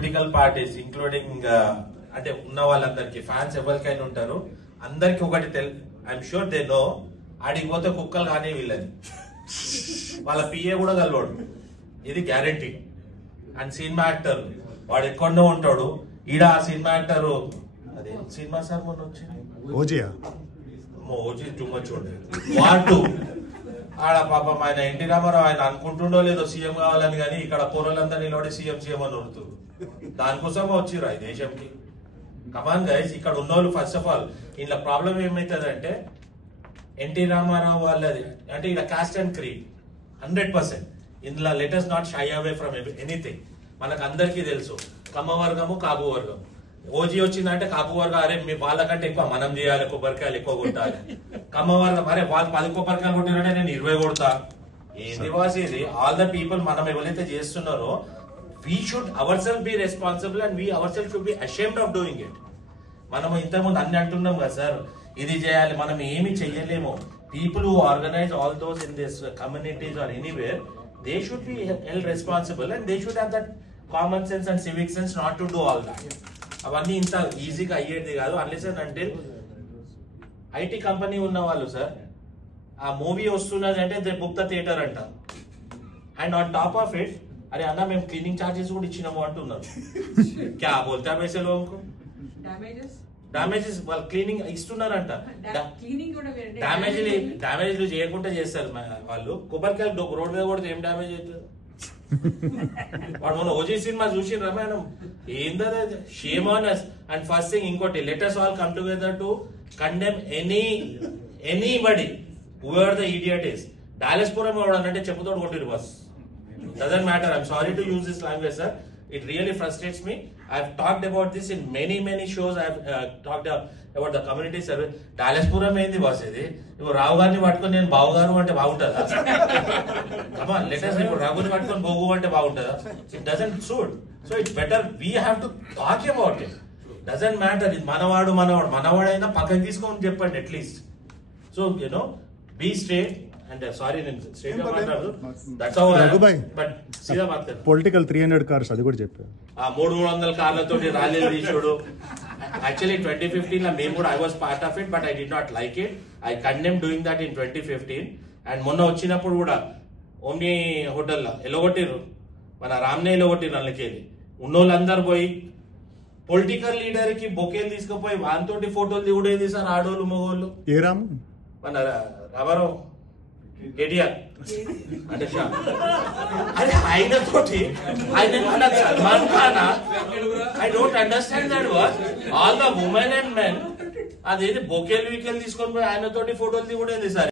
Political parties including అంటే ఉన్న వాళ్ళందరికి ఫ్యాన్స్ ఎవరికైనా ఉంటారు, అందరికి ఒకటి ఐఎమ్ షూర్ దే నో, ఆడికి పోతే కుక్కలు కానీ వీళ్ళని వాళ్ళ పిఏ కూడా కలవాడు, ఇది గ్యారంటీ. అండ్ సినిమా యాక్టర్ వాడు ఎక్కడో ఉంటాడు, ఈడ ఆ సినిమా యాక్టర్ అదే సినిమా సార్ మొన్న వచ్చింది ఓజీ టూ మచ్ ఉండే వాటు ఆడ పాపం ఆయన ఎన్టీ రామారావు ఆయన అనుకుంటుండో లేదో సీఎం కావాలని, కానీ ఇక్కడ పోరలంతా నిలబడి సీఎం అని ఉడుతుంది. దానికోసం వచ్చిర్రు ఈ దేశంకి. కమాన్ గైస్, ఇక్కడ ఉన్నోళ్ళు ఫస్ట్ ఆఫ్ ఆల్ ఇంట్లో ప్రాబ్లం ఏమైతుందంటే ఎన్టీ రామారావు వాళ్ళది అంటే ఇలా కాస్ట్ అండ్ క్రీడ్ 100%. ఇందులో letters not shy away from anything. మనకు అందరికీ తెలుసు కమ్మ వర్గము కాపు వర్గం. ఓజీ వచ్చిందంటే కాపు వర్గం అరే మీ వాళ్ళకంటే ఎక్కువ మనం చేయాలి, కొబ్బరికాయలు ఎక్కువ కొట్టాలి. కమ్మ వర్గం అరే వాళ్ళు 10 కొబ్బరికాయలు కొట్టినంటే నేను 20 కొడతా. ఏంది వాసి ఇది? ఆల్ ద పీపుల్ మనం ఎవరైతే చేస్తున్నారో we should ourselves be responsible and we ourselves should be ashamed of doing it. మనం ఇంతకుముందు అన్ని అంటున్నాం కదా సార్, ఇది చేయాలి, మనం ఏమి చెయ్యలేము. People who organize all those in this communities or anywhere, they should be held responsible and they should have that common sense and civic sense not to do all that. అవన్నీ ఇంత ఈజీగా అయ్యేది కాదు unless and until IT company ఉన్న వాళ్ళు sir ఆ movie వస్తున్నది అంటే దే బుక్ ద థియేటర్ అంట. And on top of it అరే అన్న మేము క్లీనింగ్ చార్జెస్ కూడా ఇచ్చినాము అంటున్నారు. క్యా బోల్తా పైసే లోగోంకు డామేజెస్ వాళ్ళు క్లీనింగ్ ఇస్తున్నారంట. డామేజ్లు చేయకుండా చేస్తారు వాళ్ళు. కొబ్బరికాయలు రోడ్ మీద కూడా ఏం డామేజ్ అవుతుంది? వాడు మొన్న ఓజీ సినిమా చూసి రమాయణం ఏందో shame on us. And first thing ఇంకోటి, let us all come together to condemn anybody whoever the idiot is. డాలస్ పురం అంటే చెప్పుతోడు కొట్టిరు బస్. Doesn't matter. I'm sorry to use this language, sir. It really frustrates me. I've talked about this in many shows. I've talked about the community service. Dallas Puram ఏంది boss ఇది? ఇప్పుడు రావు గారిని పట్టుకొని నేను బావు గారు అంటే బాగుంటుందా? Come on, let us ఇప్పుడు రాఘుని పట్టుకొని బోగు అంటే బాగుంటుందా? It doesn't suit. So it's better we have to talk about it. Doesn't matter. ఇది మనవాడైనా పక్కకి తీసుకొని చెప్పండి at least. So be straight. And sorry, straight గా మాట్లాడు. That's how I am. But సీదా మాట్లాడు. పొలిటికల్ 300 కార్స్ అది కూడా చెప్పారు. ఆ 300 కార్లతో ర్యాలీలు తీసాడు. Actually 2015 లో మేము కూడా I was part of it, but I did not like it. I condemned doing that in 2015. And మొన్న వచ్చినప్పుడు కూడా ఓమ్ని హోటల్లో ఎల్లగొట్టిర్రు, మన రామ్నే ఎల్లగొట్టిర్రు. అందుకెళ్ళి ఉన్నోళ్ళందరూ పోయి పొలిటికల్ లీడర్ కి బొకేలు తీసుకుపోయి వానితోటి ఫోటోలు దిగుడేది సార్. ఆడోళ్ళు మగోళ్ళు. ఏ రాము? మన రామారావు కేటీఆర్ అంటే అరే ఆయన తోటి ఆయన Salman Khan. I don't understand that word. All the women and men అదేది బొకేలు వీకెలు తీసుకొని పోయి ఆయన తోటి ఫోటోలు దిగుడేది సార్.